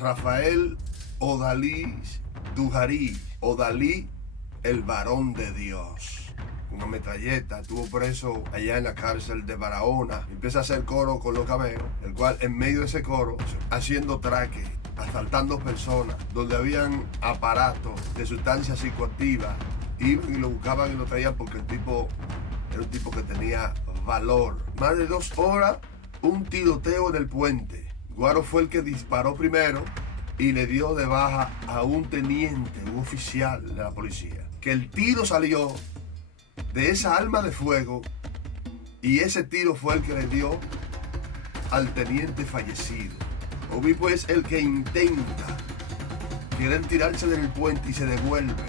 Rafael Odalí Dujarí, Odalí, el varón de Dios. Una metralleta, estuvo preso allá en la cárcel de Barahona. Empieza a hacer coro con los cameos, el cual en medio de ese coro, haciendo traque, asaltando personas, donde habían aparatos de sustancias psicoactivas, iban y lo buscaban y lo traían porque el tipo era un tipo que tenía valor. Más de 2 horas, un tiroteo en el puente. Guaro fue el que disparó primero y le dio de baja a un teniente, un oficial de la policía. Que el tiro salió de esa arma de fuego y ese tiro fue el que le dio al teniente fallecido. Obi pues el que intenta querer tirarse del puente y se devuelve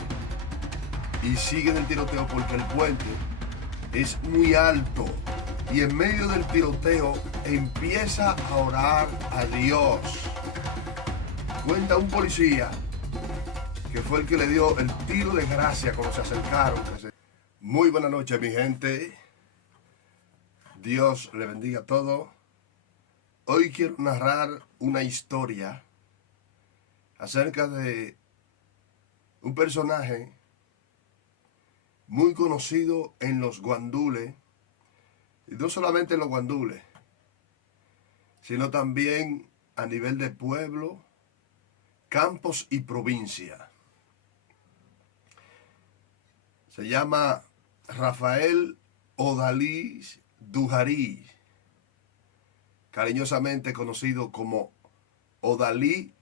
y sigue en el tiroteo porque el puente es muy alto y en medio del tiroteo empieza a orar a Dios. Cuenta un policía que fue el que le dio el tiro de gracia cuando se acercaron. Muy buenas noches, mi gente. Dios le bendiga a todos. Hoy quiero narrar una historia acerca de un personaje muy conocido en los guandules, y no solamente en los guandules, sino también a nivel de pueblo, campos y provincia. Se llama Rafael Odalí Dujarí, cariñosamente conocido como Odalí,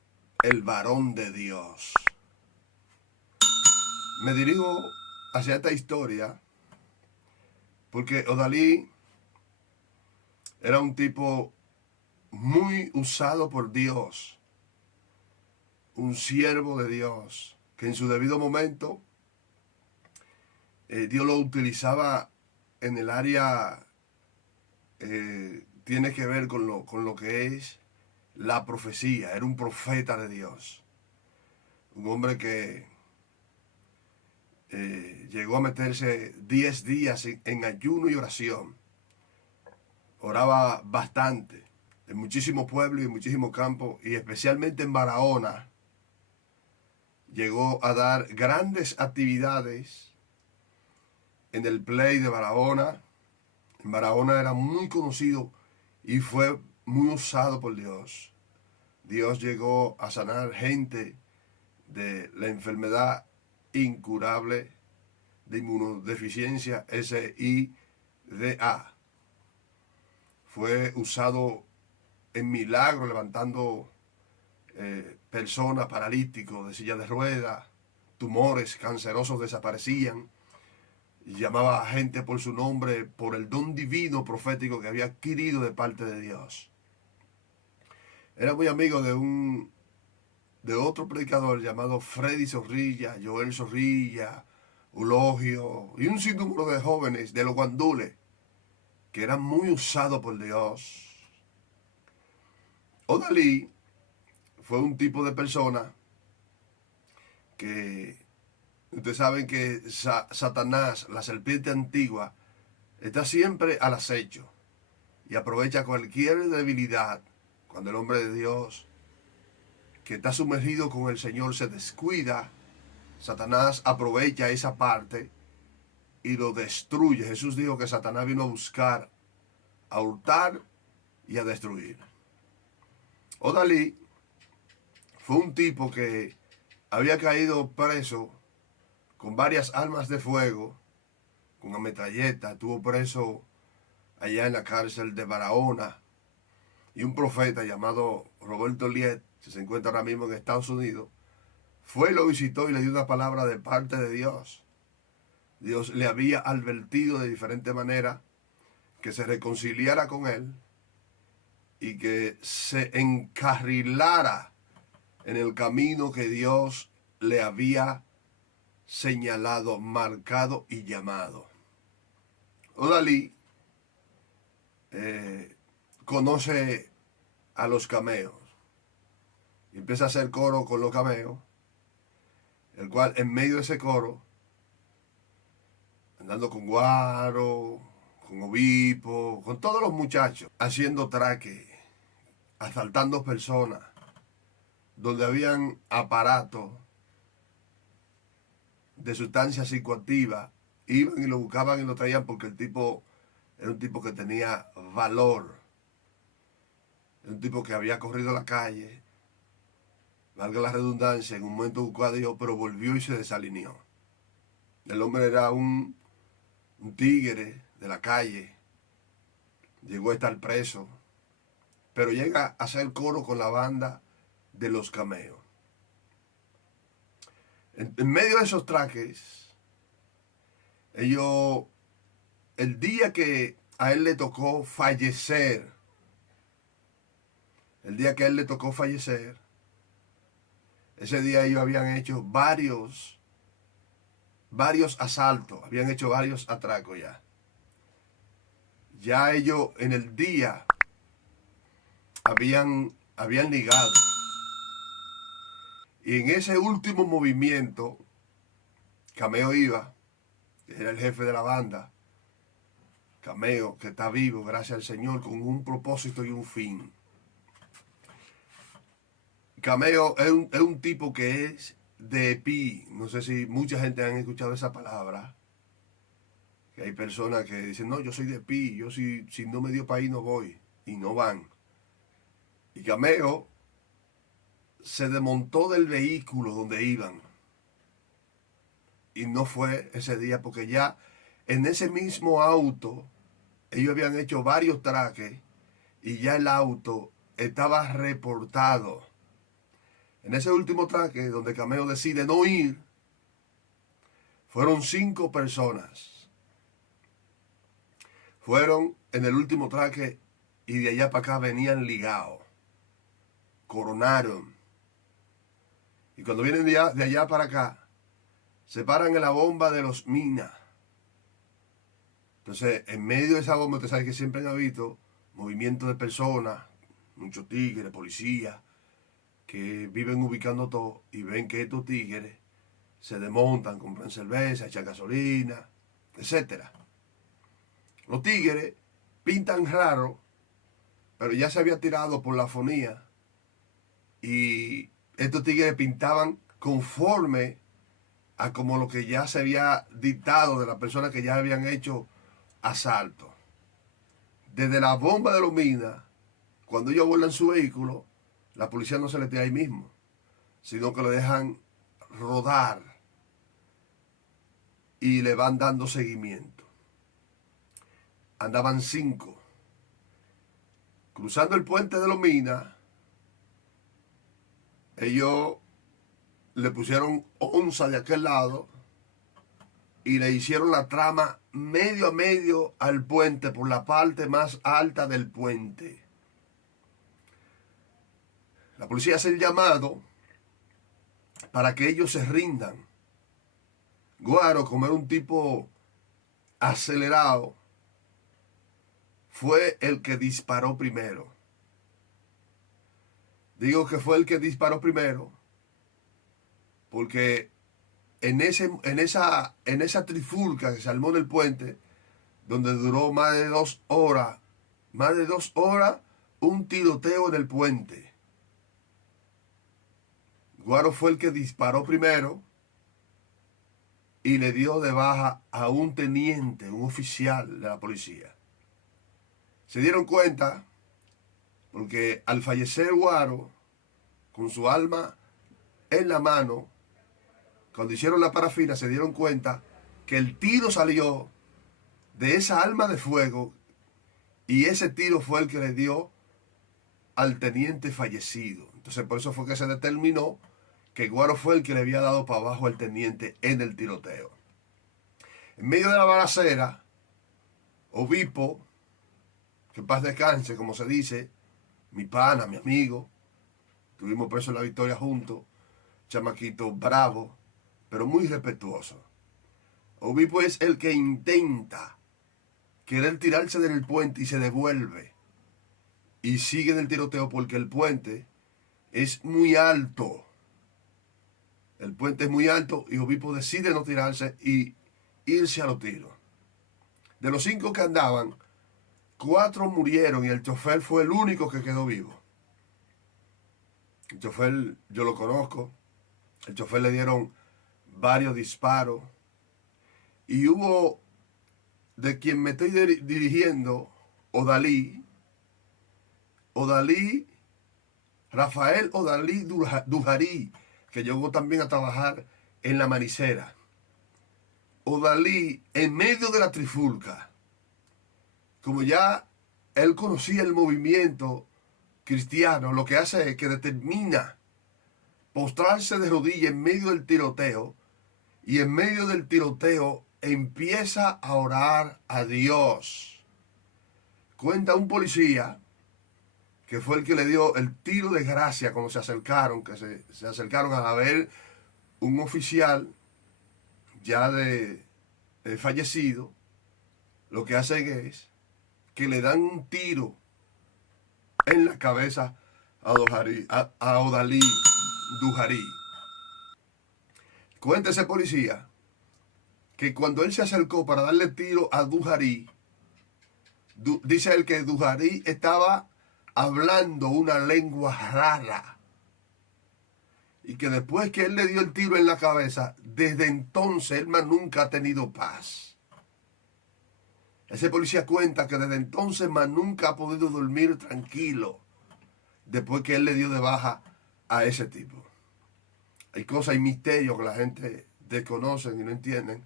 el varón de Dios. Me dirijo hacia esta historia porque Odalí era un tipo muy usado por Dios, un siervo de Dios, que en su debido momento Dios lo utilizaba en el área, tiene que ver con lo que es la profecía. Era un profeta de Dios, un hombre que llegó a meterse 10 días en ayuno y oración. Oraba bastante, en muchísimos pueblos y en muchísimos campos, y especialmente en Barahona. Llegó a dar grandes actividades en el play de Barahona. En Barahona era muy conocido y fue muy usado por Dios. Dios llegó a sanar gente de la enfermedad incurable de inmunodeficiencia SIDA. Fue usado en milagros, levantando personas paralíticos de silla de ruedas, tumores cancerosos desaparecían, y llamaba a gente por su nombre, por el don divino profético que había adquirido de parte de Dios. Era muy amigo de otro predicador llamado Freddy Zorrilla, Joel Zorrilla, Eulogio y un sinnúmero de jóvenes de los guandules que eran muy usados por Dios. Odalí fue un tipo de persona que, ustedes saben que Satanás, la serpiente antigua, está siempre al acecho y aprovecha cualquier debilidad cuando el hombre de Dios que está sumergido con el Señor se descuida. Satanás aprovecha esa parte y lo destruye. Jesús dijo que Satanás vino a buscar, a hurtar y a destruir. Odalí fue un tipo que había caído preso con varias armas de fuego, con una metralleta. Estuvo preso allá en la cárcel de Barahona. Y un profeta llamado Roberto Liet, que se encuentra ahora mismo en Estados Unidos, fue y lo visitó y le dio una palabra de parte de Dios. Dios le había advertido de diferente manera que se reconciliara con él y que se encarrilara en el camino que Dios le había señalado, marcado y llamado. Odalí conoce a los cameos y empieza a hacer coro con los cameos, el cual en medio de ese coro, andando con Guaro, con Obispo, con todos los muchachos, haciendo traque, asaltando personas, donde habían aparatos de sustancias psicoactivas, iban y lo buscaban y lo traían porque el tipo era un tipo que tenía valor, era un tipo que había corrido la calle, valga la redundancia, en un momento buscó a Dios, pero volvió y se desalineó. El hombre era un tigre de la calle, llegó a estar preso, pero llega a hacer coro con la banda de Los Cameos. En medio de esos traques, ellos, el día que a él le tocó fallecer, ese día ellos habían hecho varios asaltos, habían hecho varios atracos ya. Ya ellos en el día habían ligado. Y en ese último movimiento, Cameo iba, que era el jefe de la banda, Cameo, que está vivo, gracias al Señor, con un propósito y un fin. Cameo es un tipo que es de pi. No sé si mucha gente han escuchado esa palabra. Que hay personas que dicen, no, yo soy de pi, yo si no me dio para ir no voy. Y no van. Y Cameo se desmontó del vehículo donde iban. Y no fue ese día porque ya en ese mismo auto ellos habían hecho varios traques y ya el auto estaba reportado. En ese último traque donde Cameo decide no ir, fueron 5 personas. Fueron en el último traque y de allá para acá venían ligados. Coronaron. Y cuando vienen de allá para acá, se paran en la bomba de Los Minas. Entonces, en medio de esa bomba, usted sabe que siempre han habido movimientos de personas, muchos tigres, policías, que viven ubicando todo y ven que estos tigres se desmontan, compran cerveza, echan gasolina, etc. Los tigres pintan raro, pero ya se había tirado por la fonía y estos tigres pintaban conforme a como lo que ya se había dictado de las personas que ya habían hecho asalto. Desde la bomba de Los Minas, cuando ellos vuelan su vehículo, la policía no se le tira ahí mismo, sino que lo dejan rodar y le van dando seguimiento. Andaban 5. Cruzando el puente de Los Minas, ellos le pusieron onza de aquel lado y le hicieron la trama medio a medio al puente, por la parte más alta del puente. La policía hace el llamado para que ellos se rindan. Guaro, como era un tipo acelerado, fue el que disparó primero. Digo que fue el que disparó primero porque en esa trifulca que se armó en el puente, donde duró más de 2 horas, un tiroteo en el puente. Guaro fue el que disparó primero y le dio de baja a un teniente, un oficial de la policía. Se dieron cuenta porque al fallecer Guaro, con su alma en la mano, cuando hicieron la parafina se dieron cuenta que el tiro salió de esa arma de fuego y ese tiro fue el que le dio al teniente fallecido. Entonces por eso fue que se determinó que Guaro fue el que le había dado para abajo al teniente en el tiroteo. En medio de la balacera, Obispo, que en paz descanse, como se dice, mi pana, mi amigo, tuvimos preso en La Victoria juntos, chamaquito bravo, pero muy respetuoso. Obispo es el que intenta querer tirarse del puente y se devuelve y sigue en el tiroteo porque el puente es muy alto. El puente es muy alto y Obispo decide no tirarse y irse a los tiros. De los 5 que andaban, 4 murieron y el chofer fue el único que quedó vivo. El chofer, yo lo conozco. El chofer le dieron varios disparos. Y hubo, de quien me estoy dirigiendo, Odalí, Rafael Odalí Dujarí, que llegó también a trabajar en la manicera. Odalí, en medio de la trifulca, como ya él conocía el movimiento cristiano, lo que hace es que determina postrarse de rodillas en medio del tiroteo, y en medio del tiroteo empieza a orar a Dios. Cuenta un policía que fue el que le dio el tiro de gracia cuando se acercaron, que se acercaron a ver un oficial ya de fallecido. Lo que hacen es que le dan un tiro en la cabeza a Odalí Dujarí. Cuenta ese policía que cuando él se acercó para darle tiro a Dujarí, dice él que Dujarí estaba hablando una lengua rara. Y que después que él le dio el tiro en la cabeza, desde entonces él más nunca ha tenido paz. Ese policía cuenta que desde entonces más nunca ha podido dormir tranquilo después que él le dio de baja a ese tipo. Hay cosas y misterios que la gente desconoce y no entienden.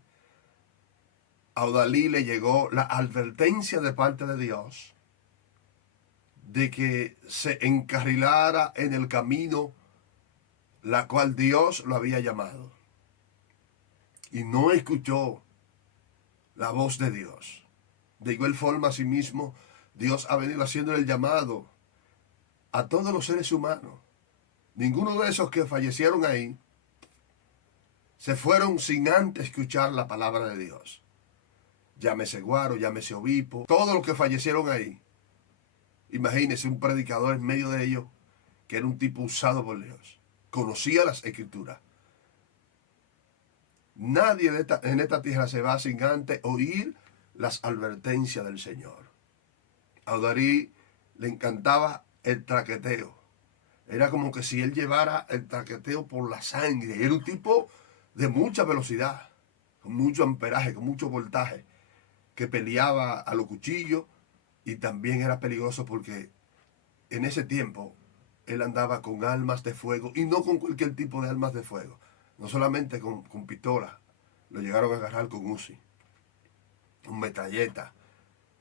A Odalí le llegó la advertencia de parte de Dios de que se encarrilara en el camino la cual Dios lo había llamado. Y no escuchó la voz de Dios. De igual forma, asimismo, Dios ha venido haciendo el llamado a todos los seres humanos. Ninguno de esos que fallecieron ahí se fueron sin antes escuchar la palabra de Dios. Llámese guaro, llámese obispo, todos los que fallecieron ahí. Imagínese un predicador en medio de ellos que era un tipo usado por Dios. Conocía las escrituras. Nadie en esta tierra se va sin antes oír las advertencias del Señor. A Odalí le encantaba el traqueteo. Era como que si él llevara el traqueteo por la sangre. Era un tipo de mucha velocidad, con mucho amperaje, con mucho voltaje, que peleaba a los cuchillos, y también era peligroso porque en ese tiempo él andaba con armas de fuego, y no con cualquier tipo de armas de fuego, no solamente con pistola. Lo llegaron a agarrar con Uzi, con metralleta,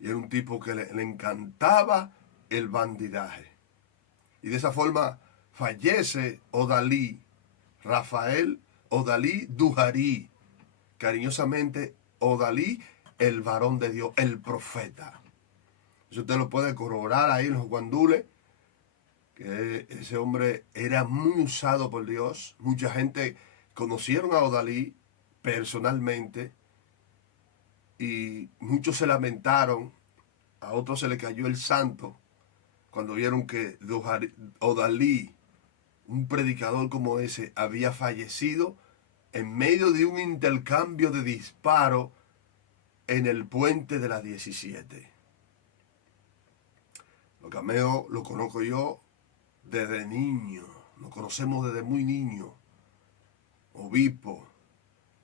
y era un tipo que le encantaba el bandidaje. Y de esa forma fallece Odalí, Rafael Odalí Dujarí, cariñosamente Odalí, el varón de Dios, el profeta. Eso usted lo puede corroborar ahí en los guandules, que ese hombre era muy usado por Dios. Mucha gente conocieron a Odalí personalmente y muchos se lamentaron, a otros se le cayó el santo cuando vieron que Odalí, un predicador como ese, había fallecido en medio de un intercambio de disparos en el puente de la 17. Los cameos lo conozco yo desde niño, lo conocemos desde muy niño. Obispo,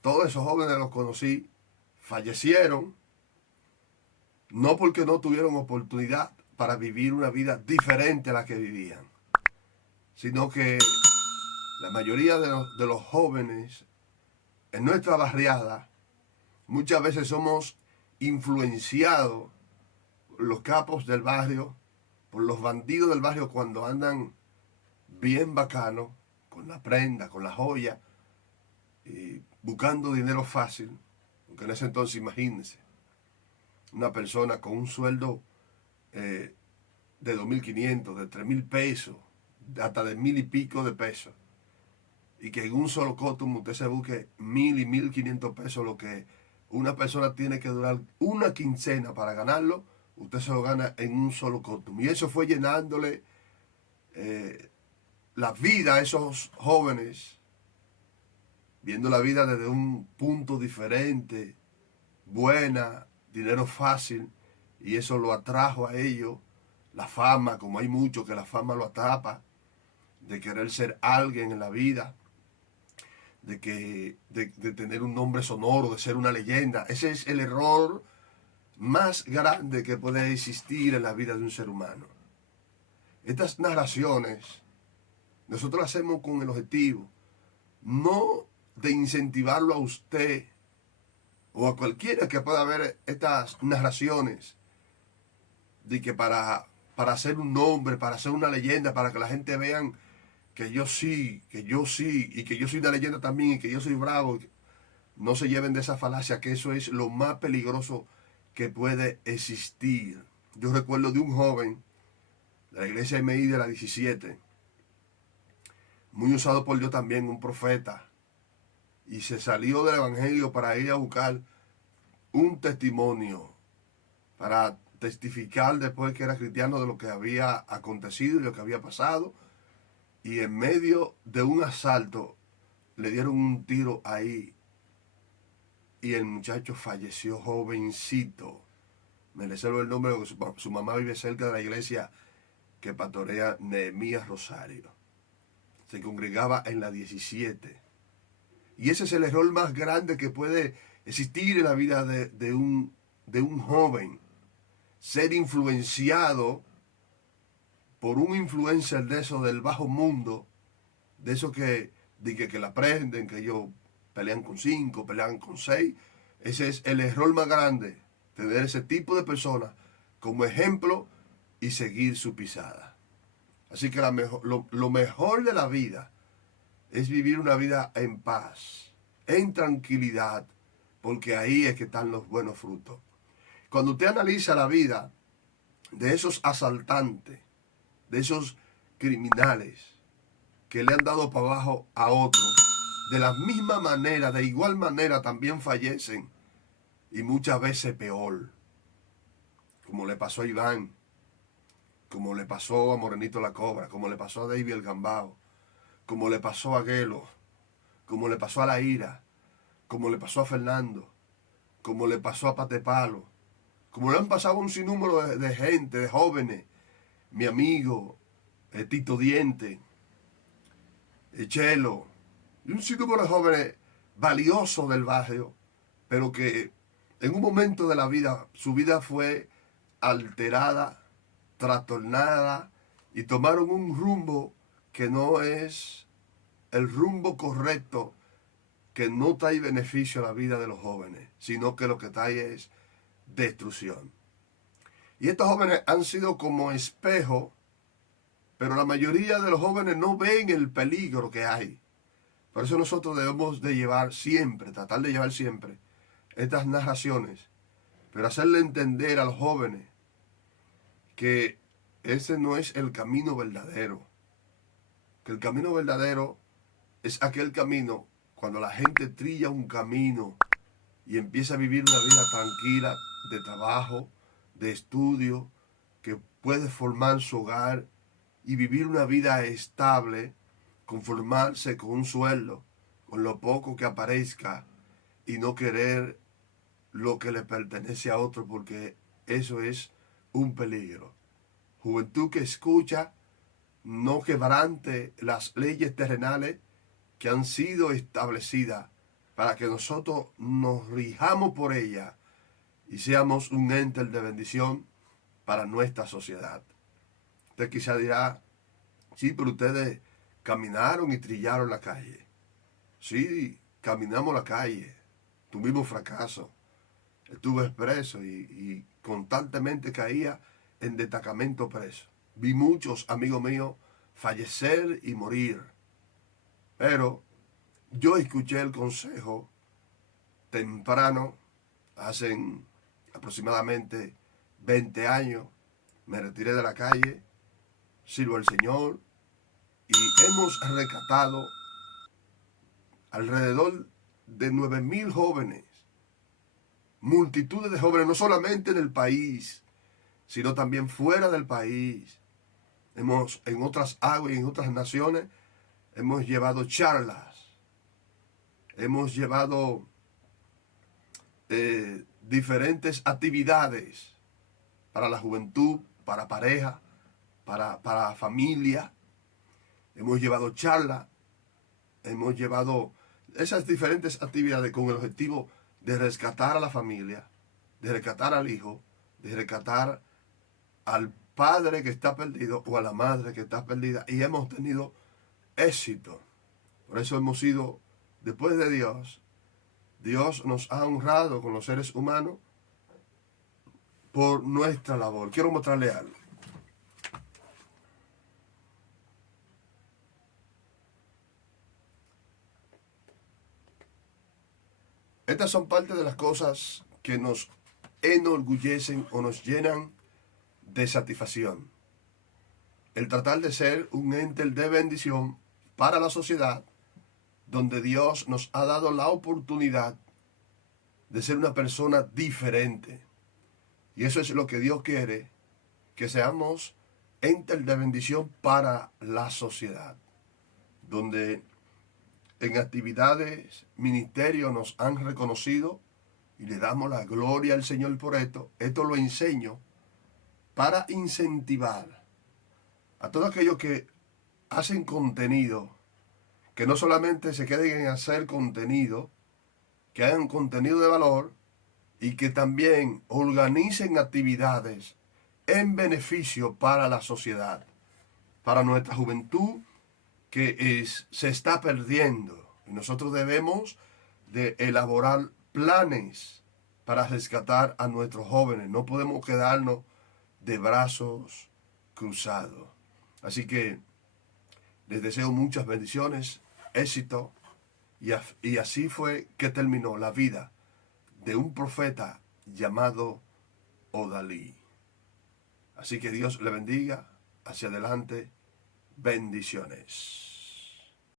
todos esos jóvenes los conocí, fallecieron, no porque no tuvieron oportunidad para vivir una vida diferente a la que vivían, sino que la mayoría de los jóvenes en nuestra barriada muchas veces somos influenciados por los capos del barrio, por los bandidos del barrio cuando andan bien bacanos, con la prenda, con la joya, y buscando dinero fácil. Porque en ese entonces, imagínense, una persona con un sueldo de 2.500, de 3.000 pesos, hasta de 1.000 y pico de pesos, y que en un solo costume usted se busque 1.000 y 1.500 pesos, lo que una persona tiene que durar una quincena para ganarlo, usted se lo gana en un solo costume. Y eso fue llenándole la vida a esos jóvenes, viendo la vida desde un punto diferente, buena, dinero fácil, y eso lo atrajo a ellos. La fama, como hay muchos que la fama lo atrapa, de querer ser alguien en la vida, de tener un nombre sonoro, de ser una leyenda. Ese es el error más grande que puede existir en la vida de un ser humano. Estas narraciones nosotros las hacemos con el objetivo no de incentivarlo a usted o a cualquiera que pueda ver estas narraciones de que para hacer un nombre, para hacer una leyenda, para que la gente vean que yo sí, y que yo soy una leyenda también, y que yo soy bravo. No se lleven de esa falacia, que eso es lo más peligroso que puede existir. Yo recuerdo de un joven de la iglesia MI de la 17, muy usado por Dios también, un profeta, y se salió del evangelio para ir a buscar un testimonio, para testificar después que era cristiano de lo que había acontecido y lo que había pasado. Y en medio de un asalto le dieron un tiro ahí y el muchacho falleció jovencito. Me reservo el nombre porque su mamá vive cerca de la iglesia que pastorea Nehemías Rosario. Se congregaba en la 17. Y ese es el error más grande que puede existir en la vida de un joven. Ser influenciado por un influencer de eso del bajo mundo, de eso que la aprenden, que ellos pelean con 5, pelean con 6. Ese es el error más grande, tener ese tipo de personas como ejemplo y seguir su pisada. Así que lo mejor de la vida es vivir una vida en paz, en tranquilidad, porque ahí es que están los buenos frutos. Cuando usted analiza la vida de esos asaltantes, de esos criminales que le han dado para abajo a otros, de la misma manera, de igual manera también fallecen, y muchas veces peor, como le pasó a Iván, como le pasó a Morenito la Cobra, como le pasó a David el Gambao, como le pasó a Guelo, como le pasó a La Ira, como le pasó a Fernando, como le pasó a Patepalo, como le han pasado a un sinnúmero de gente, de jóvenes, mi amigo Tito Diente, Chelo, y un sinnúmero de jóvenes valiosos del barrio, pero que en un momento de la vida, su vida fue alterada, trastornada, y tomaron un rumbo que no es el rumbo correcto, que no trae beneficio a la vida de los jóvenes, sino que lo que trae es destrucción. Y estos jóvenes han sido como espejo, pero la mayoría de los jóvenes no ven el peligro que hay. Por eso nosotros debemos de llevar siempre, tratar de llevar siempre estas narraciones, pero hacerle entender a los jóvenes que ese no es el camino verdadero. Que el camino verdadero es aquel camino cuando la gente trilla un camino y empieza a vivir una vida tranquila, de trabajo, de estudio, que puede formar su hogar y vivir una vida estable, conformarse con un sueldo, con lo poco que aparezca, y no querer lo que le pertenece a otro, porque eso es un peligro. Juventud que escucha, no quebrante las leyes terrenales que han sido establecidas para que nosotros nos rijamos por ellas y seamos un ente de bendición para nuestra sociedad. Usted quizá dirá, sí, pero ustedes caminaron y trillaron la calle. Sí, caminamos la calle, tuvimos fracaso, estuve preso y constantemente caía en destacamento preso. Vi muchos amigos míos fallecer y morir. Pero yo escuché el consejo temprano, hace aproximadamente 20 años, me retiré de la calle, sirvo al Señor y hemos rescatado alrededor de 9,000 jóvenes, multitudes de jóvenes, no solamente en el país, sino también fuera del país. En otras aguas y en otras naciones hemos llevado charlas, hemos llevado diferentes actividades para la juventud, para pareja, para familia. hemos llevado charlas, hemos llevado esas diferentes actividades con el objetivo de rescatar a la familia, de rescatar al hijo, de rescatar al padre que está perdido o a la madre que está perdida, y hemos tenido éxito. Por eso hemos sido, después de Dios, Dios nos ha honrado con los seres humanos por nuestra labor. Quiero mostrarle algo. Estas son parte de las cosas que nos enorgullecen o nos llenan de satisfacción. El tratar de ser un ente de bendición para la sociedad, donde Dios nos ha dado la oportunidad de ser una persona diferente. Y eso es lo que Dios quiere, que seamos entes de bendición para la sociedad, donde en actividades, ministerios nos han reconocido y le damos la gloria al Señor por esto. Esto lo enseño para incentivar a todos aquellos que hacen contenido, que no solamente se queden en hacer contenido, que hagan contenido de valor y que también organicen actividades en beneficio para la sociedad, para nuestra juventud que se está perdiendo. Y nosotros debemos de elaborar planes para rescatar a nuestros jóvenes. No podemos quedarnos de brazos cruzados. Así que les deseo muchas bendiciones, éxito, y así fue que terminó la vida de un profeta llamado Odalí. Así que Dios le bendiga. Hacia adelante. Bendiciones.